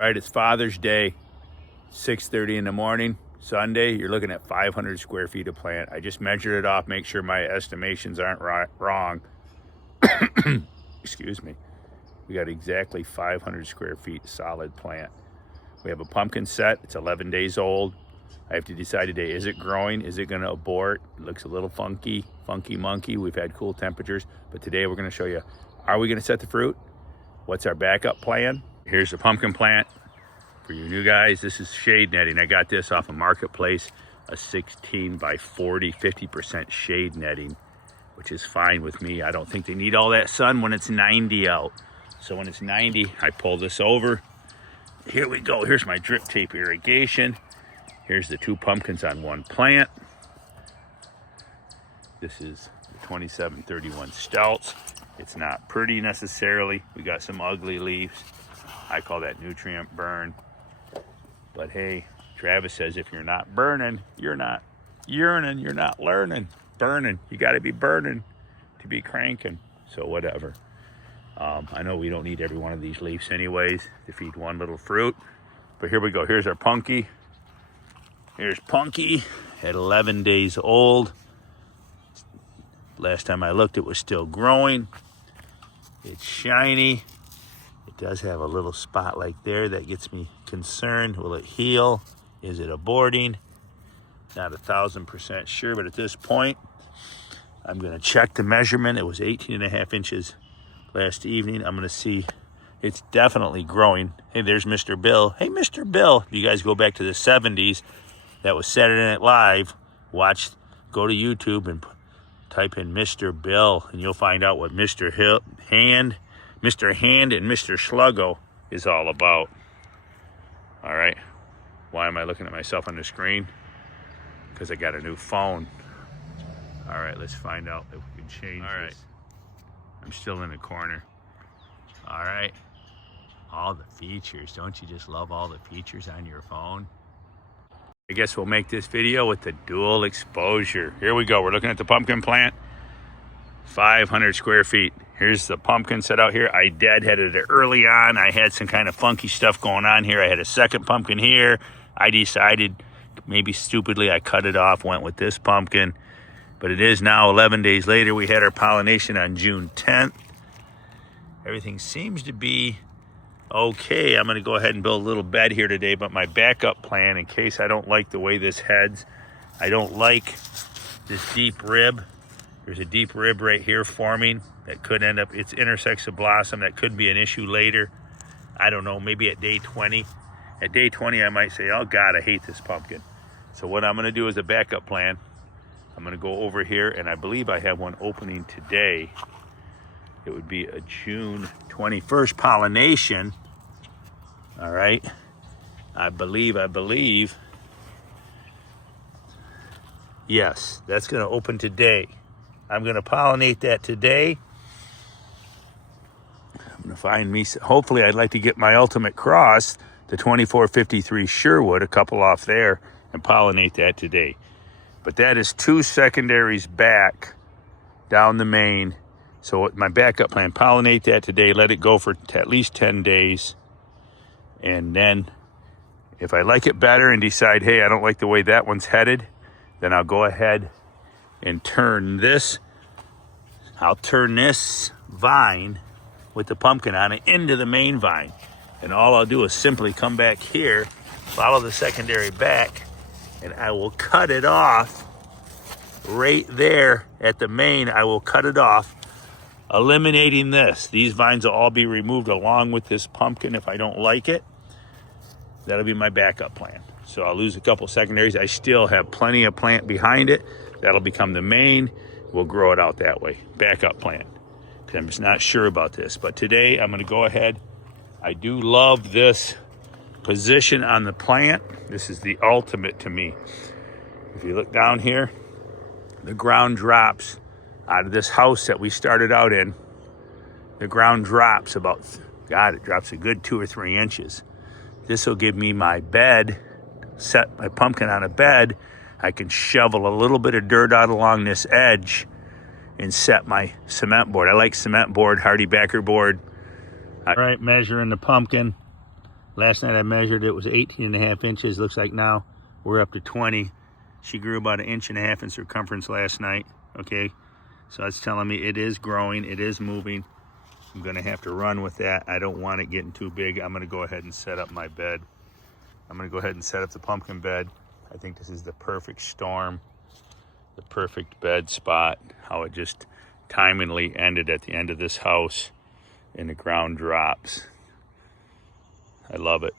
All right, it's Father's Day, 6:30 in the morning, Sunday. You're looking at 500 square feet of plant. I just measured it off, make sure my estimations aren't wrong. Excuse me. We got exactly 500 square feet solid plant. We have a pumpkin set. It's 11 days old. I have to decide today, is it growing? Is it going to abort? It looks a little funky monkey. We've had cool temperatures, but today we're going to show you, are we going to set the fruit? What's our backup plan? Here's the pumpkin plant. For you new guys, this is shade netting. I got this off a marketplace, a 16 by 40, 50% shade netting, which is fine with me. I don't think they need all that sun when it's 90 out. So when it's 90, I pull this over. Here we go. Here's my drip tape irrigation. Here's the two pumpkins on one plant. This is the 2731 Stouts. It's not pretty necessarily. We got some ugly leaves. I call that nutrient burn. But hey, Travis says if you're not burning, you're not yearning, you're not learning. Burning, you got to be burning to be cranking. So whatever. I know we don't need every one of these leaves anyways to feed one little fruit. But here we go. Here's our punky. Here's Punky at 11 days old. Last time I looked, it was still growing. It's shiny. It does have a little spot like there that gets me concerned. Will it heal? Is it aborting? Not 1,000% sure, but at this point, I'm going to check the measurement. It was 18.5 inches last evening. I'm going to see. It's definitely growing. Hey, there's Mr. Bill. Hey, Mr. Bill. If you guys go back to the 70s, that was Saturday Night Live. Go to YouTube and type in Mr. Bill, and you'll find out what Mr. Hand and Mr. Sluggo is all about. All right. Why am I looking at myself on the screen? Because I got a new phone. All right, let's find out if we can change this. I'm still in the corner. All right. All the features. Don't you just love all the features on your phone? I guess we'll make this video with the dual exposure. Here we go. We're looking at the pumpkin plant. 500 square feet. Here's the pumpkin set out here. I deadheaded it early on. I had some kind of funky stuff going on here. I had a second pumpkin here. I decided, maybe stupidly, I cut it off, went with this pumpkin. But it is now 11 days later. We had our pollination on June 10th. Everything seems to be okay. I'm going to go ahead and build a little bed here today, but my backup plan, in case I don't like the way this heads, I don't like this deep rib. There's a deep rib right here forming that could end up, it's intersects the blossom. That could be an issue later. I don't know, maybe at day 20. At day 20, I might say, oh God, I hate this pumpkin. So what I'm going to do is a backup plan. I'm going to go over here, and I believe I have one opening today. It would be a June 21st pollination. All right. I believe. Yes, that's going to open today. I'm going to pollinate that today. I'm going to find me, hopefully I'd like to get my ultimate cross, the 2453 Sherwood, a couple off there, and pollinate that today. But that is two secondaries back down the main. So my backup plan, pollinate that today, let it go for at least 10 days. And then if I like it better and decide, hey, I don't like the way that one's headed, then I'll go ahead and turn this. I'll turn this vine with the pumpkin on it into the main vine. And all I'll do is simply come back here, follow the secondary back, and I will cut it off right there at the main. I will cut it off, eliminating this. These vines will all be removed along with this pumpkin if I don't like it. That'll be my backup plan. So I'll lose a couple secondaries. I still have plenty of plant behind it. That'll become the main. We'll grow it out that way. Backup plan. Because I'm just not sure about this. But today I'm going to go ahead. I do love this position on the plant. This is the ultimate to me. If you look down here, the ground drops out of this house that we started out in. The ground drops about, God, it drops a good 2 or 3 inches. This will give me my bed, set my pumpkin on a bed. I can shovel a little bit of dirt out along this edge and set my cement board. I like cement board, hardy backer board. All right, measuring the pumpkin. Last night I measured it was 18.5 inches. Looks like now we're up to 20. She grew about 1.5 inches in circumference last night. Okay, so that's telling me it is growing, it is moving. I'm gonna have to run with that. I don't want it getting too big. I'm gonna go ahead and set up my bed. I'm gonna go ahead and set up the pumpkin bed. I think this is the perfect storm, the perfect bed spot. How it just timely ended at the end of this house and the ground drops. I love it.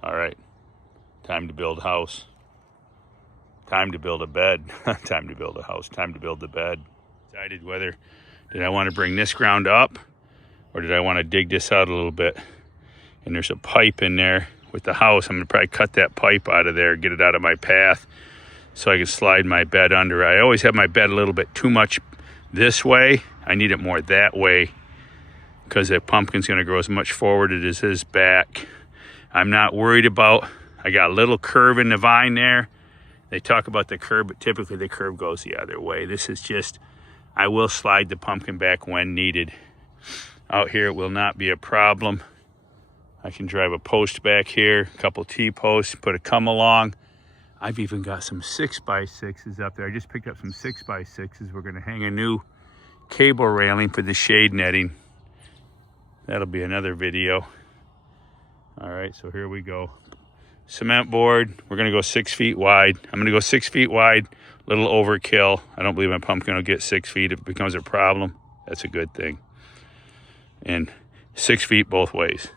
All right, time to build a house. Time to build a bed. Time to build a house. Time to build the bed. Decided whether did I want to bring this ground up or did I want to dig this out a little bit. And there's a pipe in there with the house. I'm gonna probably cut that pipe out of there, get it out of my path so I can slide my bed under. I always have my bed a little bit too much this way. I need it more that way because the pumpkin's gonna grow as much forward as it is back. I'm not worried about, I got a little curve in the vine there. They talk about the curve, but typically the curve goes the other way. This is just, I will slide the pumpkin back when needed. Out here it will not be a problem. I can drive a post back here, a couple T-posts, put a come along. I've even got some 6x6s up there. I just picked up some 6x6s. We're gonna hang a new cable railing for the shade netting. That'll be another video. All right, so here we go. Cement board, we're gonna go 6 feet wide. I'm gonna go 6 feet wide, little overkill. I don't believe my pumpkin will get 6 feet. If it becomes a problem, that's a good thing. And 6 feet both ways.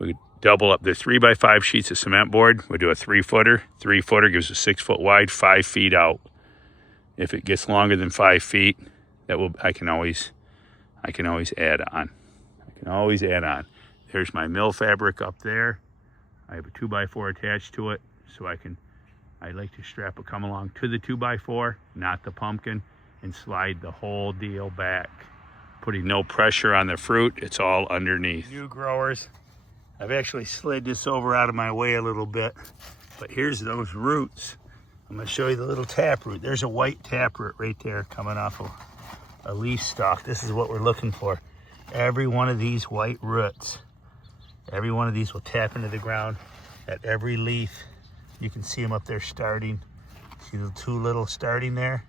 We double up the 3x5 sheets of cement board. We do a 3-footer. 3-footer gives us 6 foot wide, 5 feet out. If it gets longer than 5 feet, that will I can always add on. I can always add on. There's my mill fabric up there. I have a 2x4 attached to it, so I like to strap a come along to the 2x4, not the pumpkin, and slide the whole deal back. Putting no pressure on the fruit, it's all underneath. New growers, I've actually slid this over out of my way a little bit, but here's those roots. I'm gonna show you the little taproot. There's a white taproot right there coming off of a leaf stalk. This is what we're looking for. Every one of these white roots, every one of these will tap into the ground at every leaf. You can see them up there starting. See the two little starting there?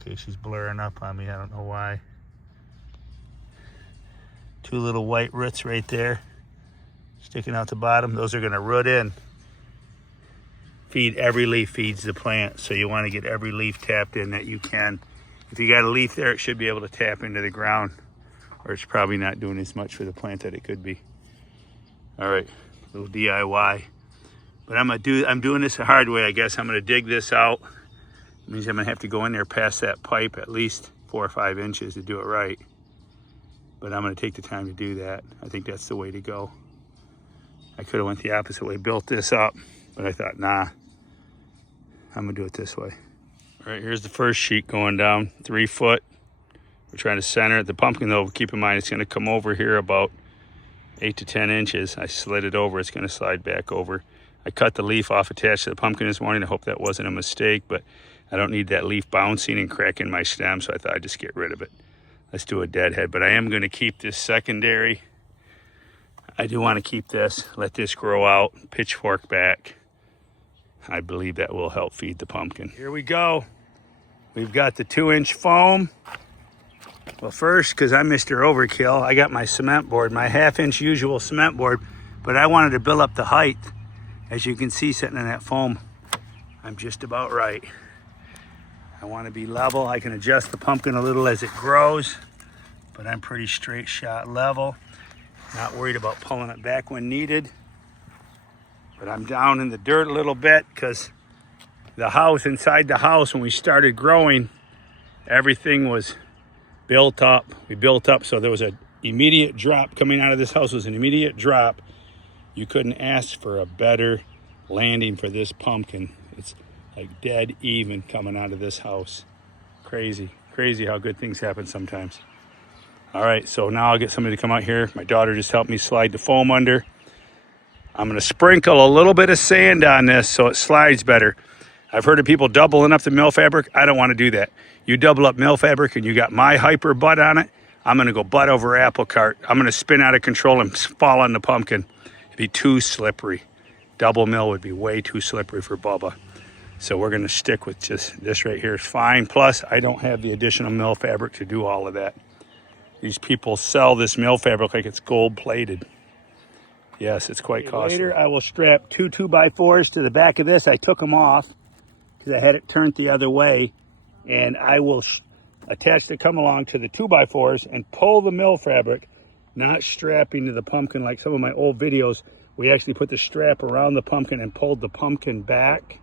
Okay, she's blurring up on me, I don't know why. Two little white roots right there, sticking out the bottom. Those are gonna root in. Feed, every leaf feeds the plant, so you wanna get every leaf tapped in that you can. If you got a leaf there, it should be able to tap into the ground, or it's probably not doing as much for the plant that it could be. All right, little DIY. But I'm doing this the hard way, I guess. I'm gonna dig this out. It means I'm gonna have to go in there past that pipe at least 4 or 5 inches to do it right. But I'm gonna take the time to do that. I think that's the way to go. I could have went the opposite way, built this up, but I thought, nah, I'm gonna do it this way. All right, here's the first sheet going down, 3 foot. We're trying to center it. The pumpkin though, keep in mind, it's gonna come over here about 8 to 10 inches. I slid it over, it's gonna slide back over. I cut the leaf off attached to the pumpkin this morning. I hope that wasn't a mistake, but I don't need that leaf bouncing and cracking my stem, so I thought I'd just get rid of it. Let's do a deadhead, but I am gonna keep this secondary. I do wanna keep this, let this grow out, pitchfork back. I believe that will help feed the pumpkin. Here we go. We've got the 2-inch foam. Well, first, because I'm Mr. Overkill, I got my cement board, my 1/2-inch usual cement board, but I wanted to build up the height. As you can see, sitting in that foam, I'm just about right. I want to be level. I can adjust the pumpkin a little as it grows, but I'm pretty straight shot level. Not worried about pulling it back when needed. But I'm down in the dirt a little bit because the house, inside the house, when we started growing, everything was built up. We built up, so there was an immediate drop coming out of this house. It was an immediate drop. You couldn't ask for a better landing for this pumpkin. It's like dead even coming out of this house. Crazy, crazy how good things happen sometimes. All right, so now I'll get somebody to come out here. My daughter just helped me slide the foam under. I'm gonna sprinkle a little bit of sand on this so it slides better. I've heard of people doubling up the mill fabric. I don't wanna do that. You double up mill fabric and you got my hyper butt on it, I'm gonna go butt over apple cart. I'm gonna spin out of control and fall on the pumpkin. be too slippery. Double mill would be way too slippery for Bubba. So we're gonna stick with just this right here is fine. Plus, I don't have the additional mill fabric to do all of that. These people sell this mill fabric like it's gold plated. Yes, it's quite costly. Later, I will strap 2 2x4s to the back of this. I took them off because I had it turned the other way. And I will attach the come along to the 2x4s and pull the mill fabric, not strapping to the pumpkin like some of my old videos. We actually put the strap around the pumpkin and pulled the pumpkin back.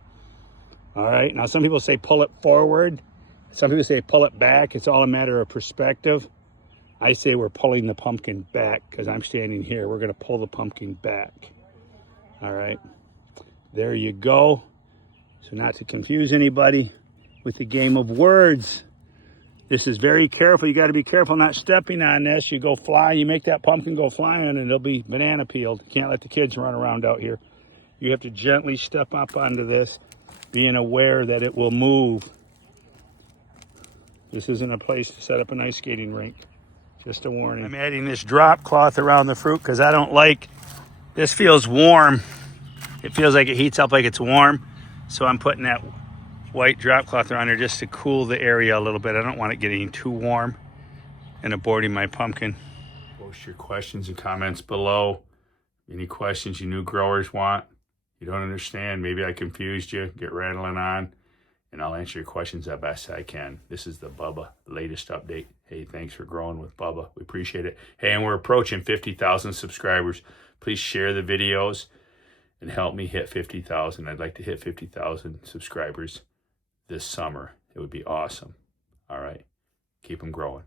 All right, now some people say pull it forward. Some people say pull it back. It's all a matter of perspective. I say we're pulling the pumpkin back because I'm standing here. We're gonna pull the pumpkin back. All right, there you go. So not to confuse anybody with the game of words. This is very careful. You got to be careful not stepping on this. You go fly, you make that pumpkin go flying and it'll be banana peeled. You can't let the kids run around out here. You have to gently step up onto this, being aware that it will move. This isn't a place to set up an ice skating rink. Just a warning. I'm adding this drop cloth around the fruit because I don't like, this feels warm. It feels like it heats up like it's warm. So I'm putting that white drop cloth around there just to cool the area a little bit. I don't want it getting too warm and aborting my pumpkin. Post your questions and comments below. Any questions you new growers want, you don't understand, maybe I confused you, get rattling on, and I'll answer your questions as best I can. This is the Bubba, the latest update. Hey, thanks for growing with Bubba. We appreciate it. Hey, and we're approaching 50,000 subscribers. Please share the videos and help me hit 50,000. I'd like to hit 50,000 subscribers this summer. It would be awesome. All right. Keep them growing.